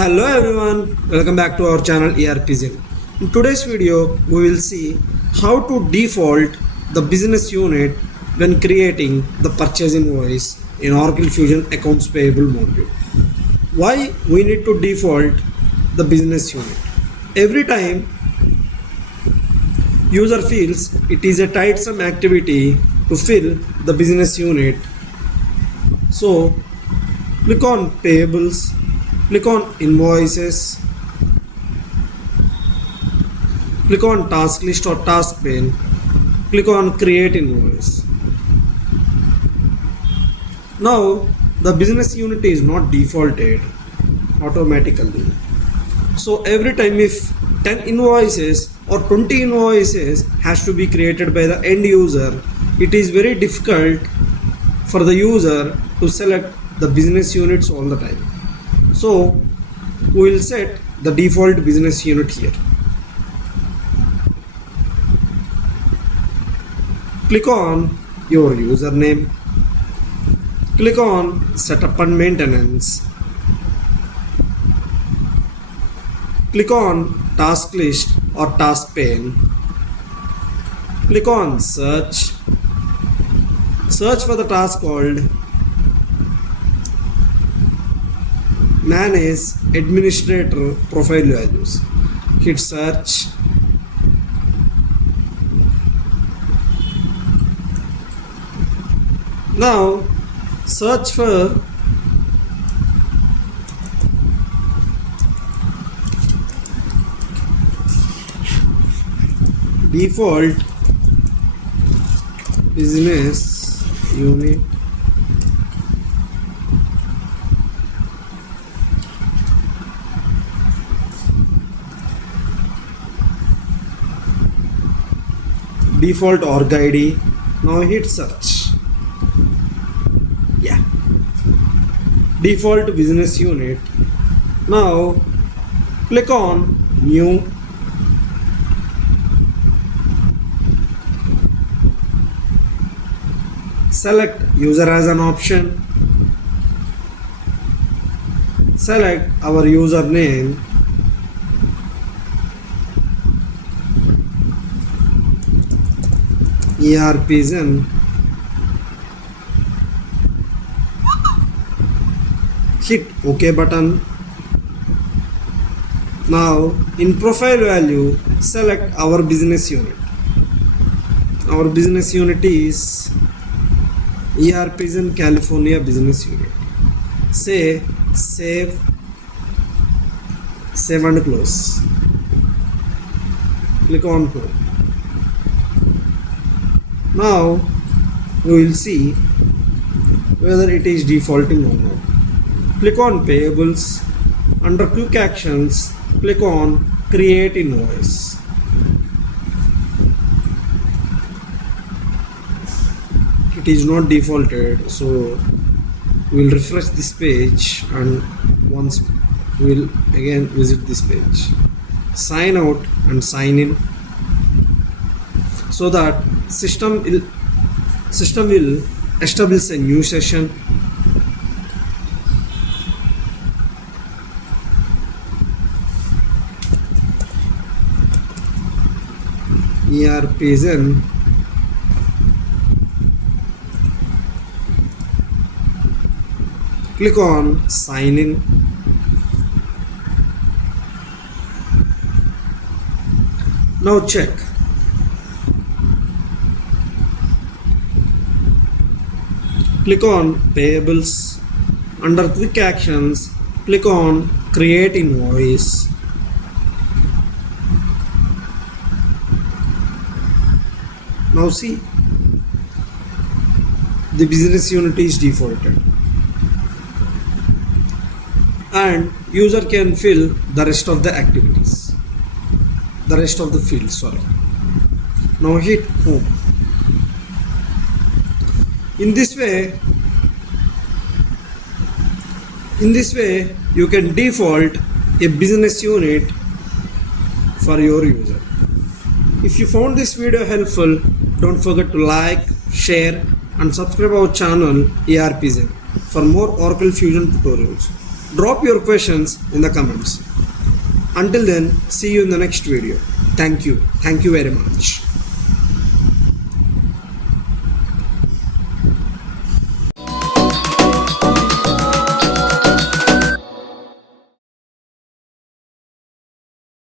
Hello everyone, welcome back to our channel ERPZEN. In today's video, we will see how to default the business unit when creating the purchase invoice in Oracle Fusion Accounts Payable module. Why we need to default the business unit? Every time user feels it is a tiresome activity to fill the business unit, so click on Payables, click on Invoices, click on Task List or Task Pane, click on Create Invoice. Now the business unit is not defaulted automatically. So every time if 10 invoices or 20 invoices has to be created by the end user, it is very difficult for the user to select the business units all the time. So we will set the default business unit here. Click on your username, click on setup and maintenance, click on task list or task pane, click on search for the task called manage administrator profile values. Hit search. Now search for default business unit default org ID. Now hit search. Yeah, default business unit. Now click on new, select user as an option, select our username, ERPZEN, hit OK button. Now in profile value, select our business unit. Our business unit is ERPZEN California business unit. Say save and close. Click on home. Now we will see whether it is defaulting or not. Click on Payables. Under Quick Actions, click on Create Invoice. It is not defaulted, so we will refresh this page, and once we will again visit this page. Sign out and sign in, so that system will establish a new session. ERPZEN click on sign in. Now check. Click on Payables. Under Quick Actions, click on Create Invoice. Now see, the business unit is defaulted and user can fill the rest of the activities, the rest of the fields. Now hit home. In this way you can default a business unit for your user. If you found this video helpful, don't forget to like, share and subscribe our channel ERPZEN for more Oracle Fusion tutorials. drop your questions in the comments. Until then, see you in the next video. Thank you very much.